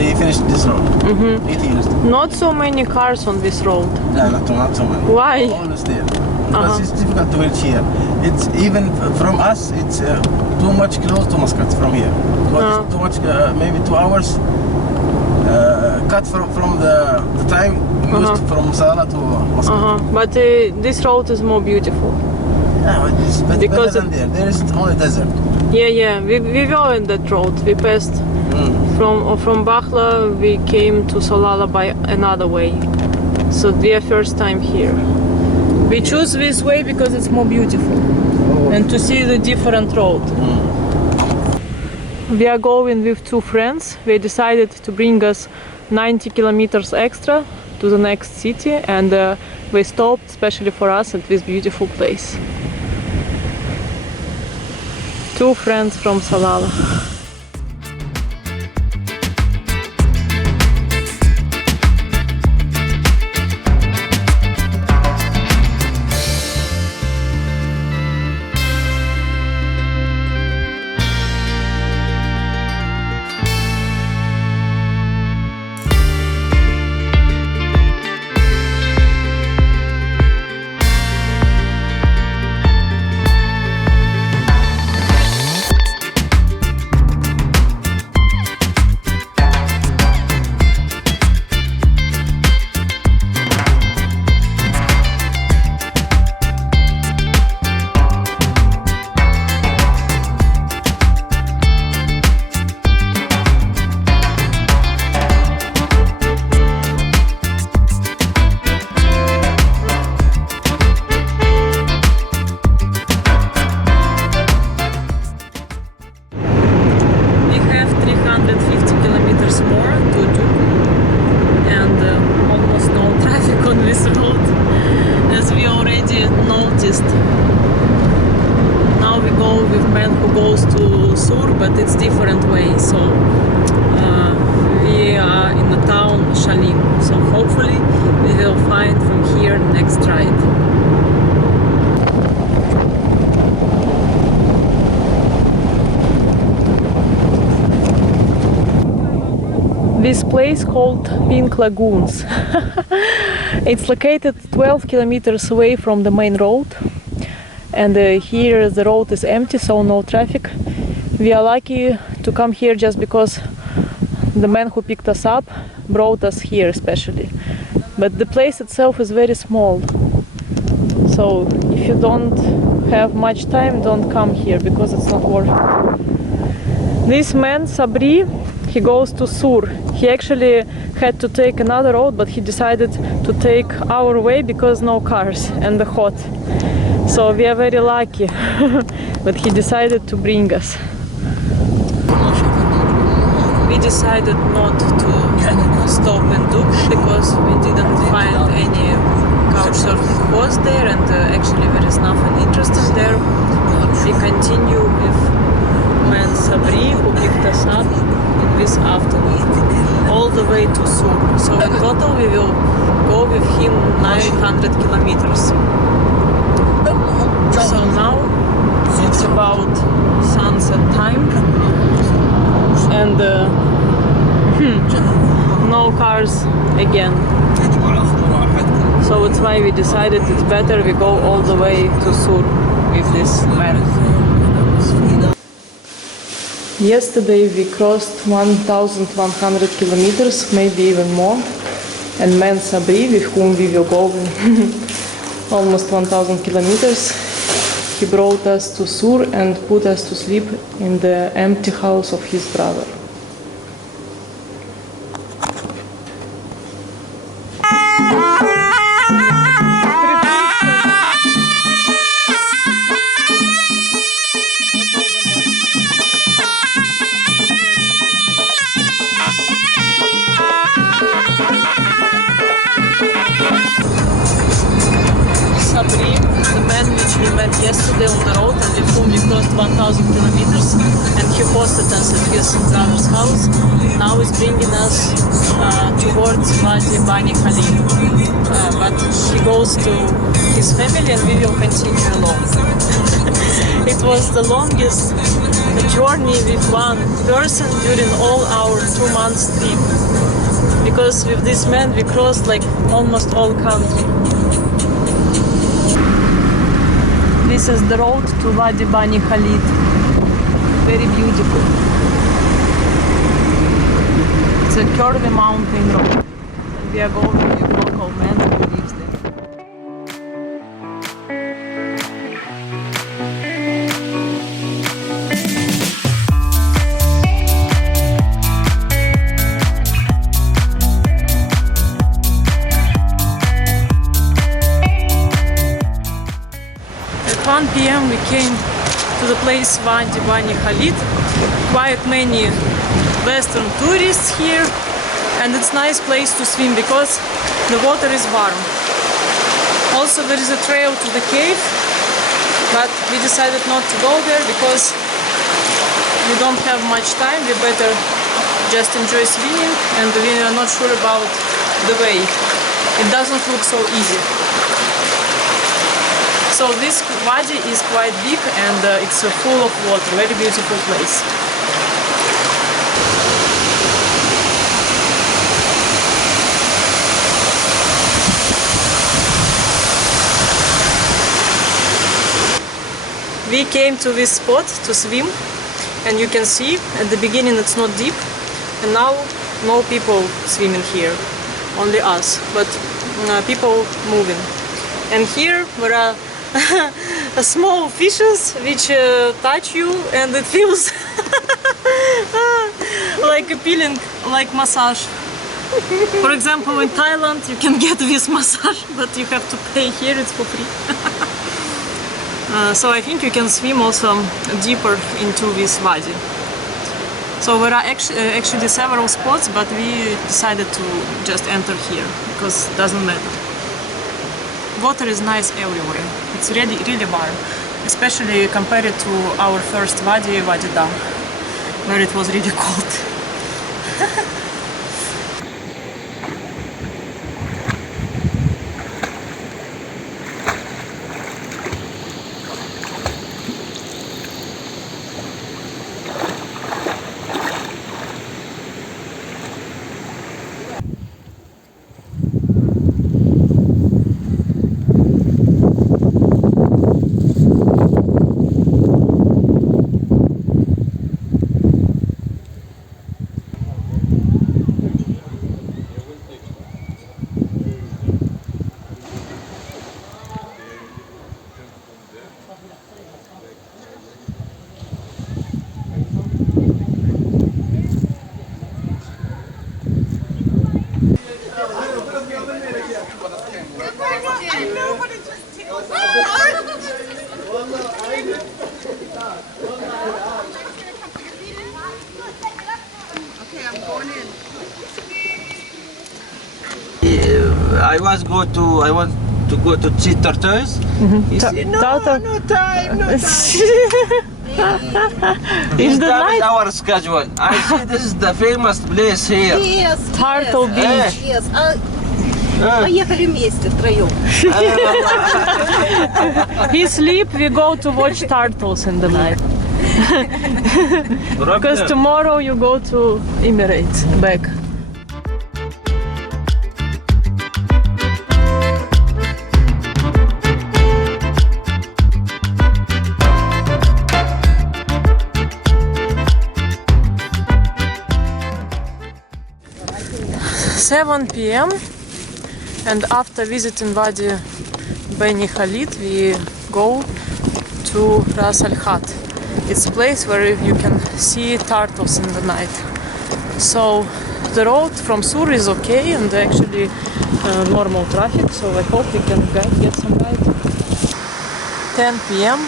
they finished this road. 8 years. Not so many cars on this road. Yeah, not so many. Why? Always there. Because it's difficult to reach here. It's even from us, it's too much close to Muscat from here. Because it's too much, maybe 2 hours cut from the time used from Salalah to Muscat. But this road is more beautiful. Yeah, it's better than there. There is only desert. Yeah. We were in that road. We passed from Bakhla. We came to Salalah by another way. So we are first time here. We choose this way because it's more beautiful and to see the different road. We are going with 2 friends. They decided to bring us 90 kilometers extra to the next city, and they stopped especially for us at this beautiful place. 2 friends from Salalah. But it's different way, so we are in the town Shalim, so hopefully we will find from here next ride. This place called Pink Lagoons. It's located 12 kilometers away from the main road, and here the road is empty, so no traffic. We are lucky to come here just because the man who picked us up brought us here especially. But the place itself is very small. So if you don't have much time, don't come here because it's not worth it. This man, Sabri, he goes to Sur. He actually had to take another road, but he decided to take our way because no cars and the hot. So we are very lucky. But he decided to bring us. We decided not to stop in Duk because we didn't find any couchsurfing host there, and actually there is nothing interesting there. We continue with man Sabri, who picked us up in this afternoon, all the way to Sur. So in total we will go with him 900 kilometers. So now it's about sunset time, and no cars again. So it's why we decided it's better we go all the way to Sur with this man. Yesterday we crossed 1,100 kilometers, maybe even more, and man Sabri, with whom we will go almost 1,000 kilometers, he brought us to Sur and put us to sleep in the empty house of his brother. Sabri, the man which we met yesterday on the road and with whom we crossed 1,000 kilometers, and he hosted us at his brother's house, now is bringing us towards Wadi Bani Khalid. But he goes to his family and we will continue alone. It was the longest journey with one person during all our 2 months trip. Because with this man we crossed like almost all country. This is the road to Wadi Bani Khalid. Very beautiful. It's a curvy mountain road. And we are going with local man who lives there. At 1 p.m. we came to the place Wadi Bani Khalid. Quite many Western tourists here, and it's a nice place to swim because the water is warm. Also there is a trail to the cave, but we decided not to go there because we don't have much time. We better just enjoy swimming, and we are not sure about the way. It doesn't look so easy. So this wadi is quite big and it's full of water, very beautiful place. We came to this spot to swim, and you can see at the beginning it's not deep, and now no people swimming here, only us, but people moving. And here there are small fishes which touch you, and it feels like a peeling, like massage. For example, in Thailand you can get this massage, but you have to pay. Here it's for free. So I think you can swim also deeper into this wadi. So there are actually several spots, but we decided to just enter here because it doesn't matter. Water is nice everywhere. It's really warm, especially compared to our first wadi, Wadi Dam, where it was really cold. I want to go to see tortoise. He said, no time, no time. This is our schedule. I see this is the famous place here. Yes, Turtle Beach. Yes. Поехали вместе втроем. He sleep, we go to watch turtles in the night. Because tomorrow you go to Emirates back. It's 7 p.m. and after visiting Wadi Bani Khalid we go to Ras Al Jinz. It's a place where you can see turtles in the night. So the road from Sur is okay and actually normal traffic, so I hope we can get some ride. 10 p.m.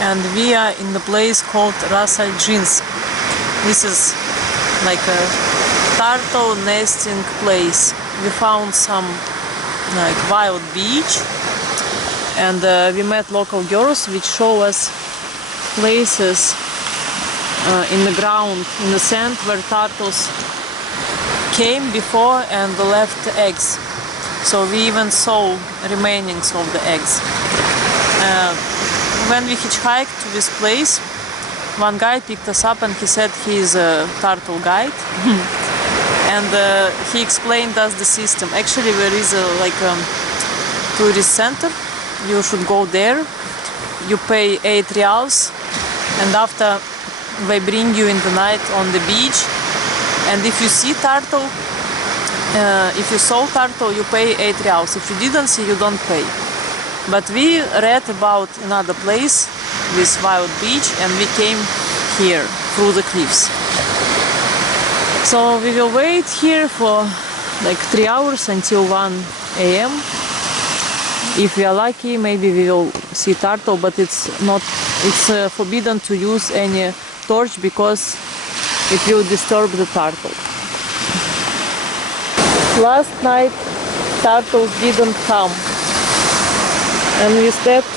and we are in the place called Ras Al Jinz. This is like a turtle nesting place. We found some like wild beach, and we met local girls which show us places in the ground, in the sand, where turtles came before and left eggs. So we even saw remainings of the eggs. when we hitchhiked to this place, one guy picked us up and he said he is a turtle guide. And he explained us the system. Actually, there is a tourist center. You should go there. You pay 8 reals, and after they bring you in the night on the beach. And if you see turtle, if you saw turtle, you pay 8 reals. If you didn't see, you don't pay. But we read about another place, this wild beach, and we came here through the cliffs. So we will wait here for like 3 hours until 1 AM. If we are lucky, maybe we will see turtle, but it's forbidden to use any torch because it will disturb the turtle. Last night turtles didn't come, and we stepped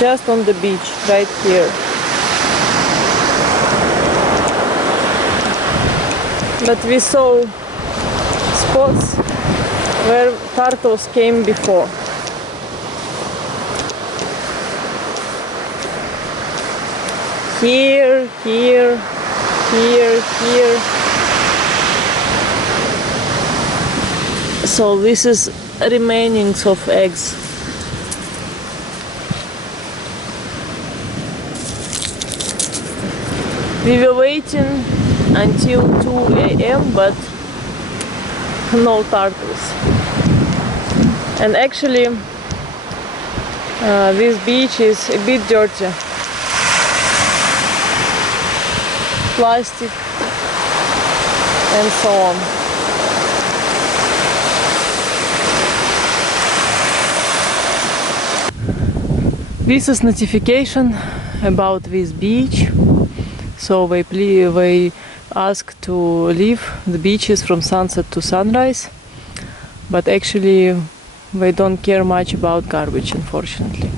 just on the beach right here. But we saw spots where turtles came before. Here, here, here, here. So this is remainings of eggs. We were waiting until 2 AM, but no turtles. And actually, this beach is a bit dirty. Plastic and so on. This is notification about this beach. So they ask to leave the beaches from sunset to sunrise, but actually they don't care much about garbage, unfortunately.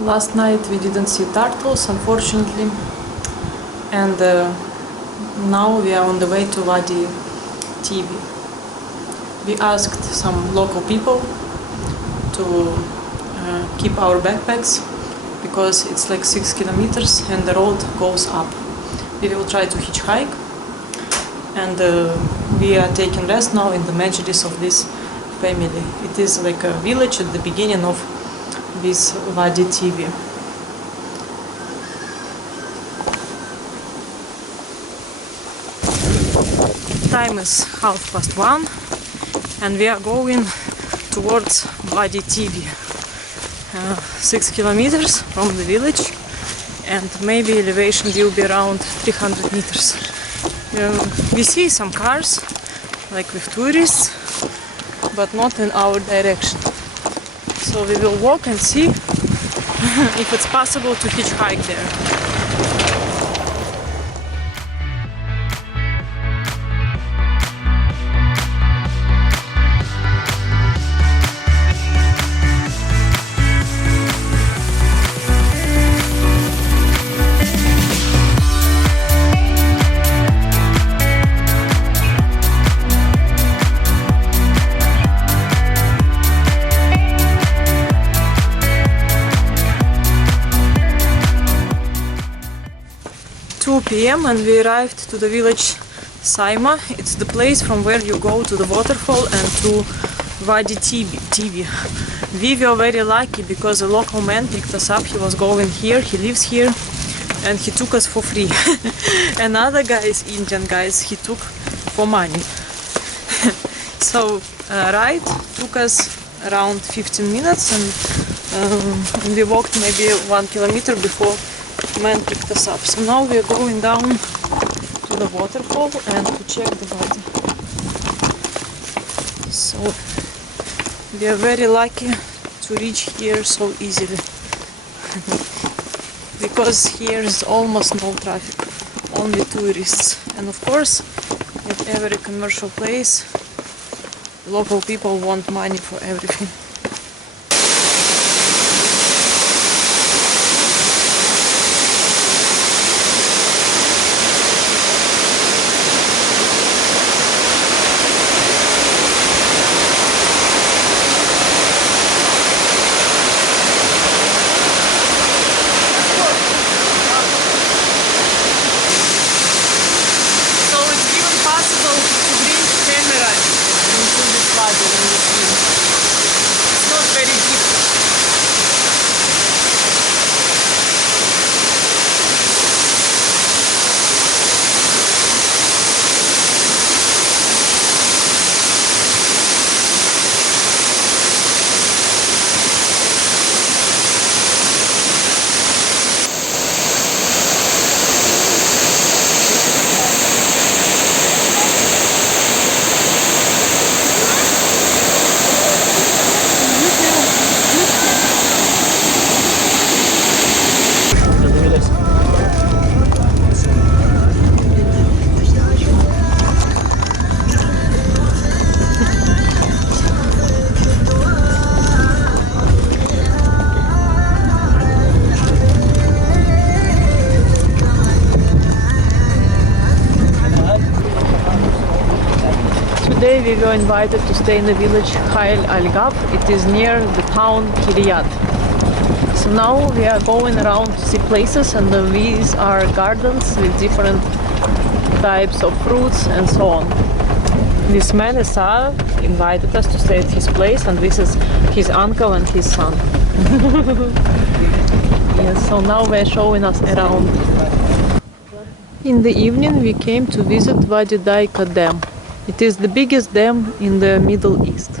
Last night we didn't see turtles, unfortunately, and now we are on the way to Wadi Tiwi. We asked some local people to keep our backpacks because it's like 6 kilometers and the road goes up. We will try to hitchhike, and we are taking rest now in the majlis of this family. It is like a village at the beginning of this Wadi Tiwi. Time is 1:30 and we are going towards Wadi Tiwi, 6 kilometers from the village, and maybe elevation will be around 300 meters. We see some cars like with tourists, but not in our direction. So we will walk and see if it's possible to hitchhike there. 2 PM and we arrived to the village Saima. It's the place from where you go to the waterfall and to Wadi Tiwi. We were very lucky because a local man picked us up. He was going here, he lives here, and he took us for free. Another guys, Indian guys, he took for money. So ride took us around 15 minutes and we walked maybe 1 kilometer before man picked us up. So now we are going down to the waterfall and to check the Wadi. So we are very lucky to reach here so easily. Because here is almost no traffic, only tourists. And of course, at every commercial place, local people want money for everything. we were invited to stay in the village Khail Al-Gab. It is near the town Kiryat. So now we are going around to see places, and these are gardens with different types of fruits and so on. This man, Asa, invited us to stay at his place, and this is his uncle and his son. Yes, so now they're showing us around. In the evening we came to visit Wadi Dayqah dam. It is the biggest dam in the Middle East.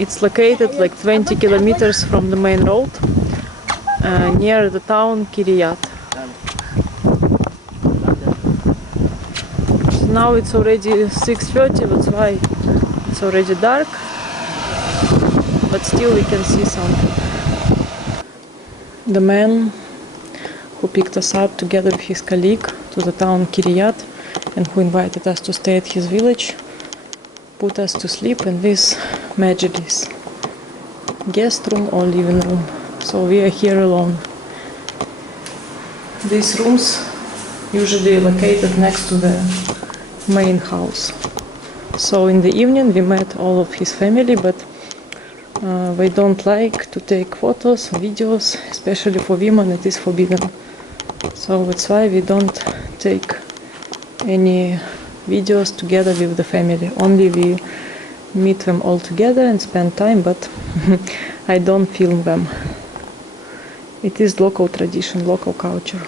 It's located like 20 kilometers from the main road, near the town Kiryat. So now it's already 6:30, that's why it's already dark, but still we can see something. The man who picked us up together with his colleague to the town Kiryat and who invited us to stay at his village put us to sleep in this majlis guest room or living room. So we are here alone. These rooms usually located next to the main house. So in the evening we met all of his family, but they don't like to take photos, videos, especially for women it is forbidden. So that's why we don't take any videos together with the family. Only we meet them all together and spend time, but I don't film them. It is local tradition, local culture.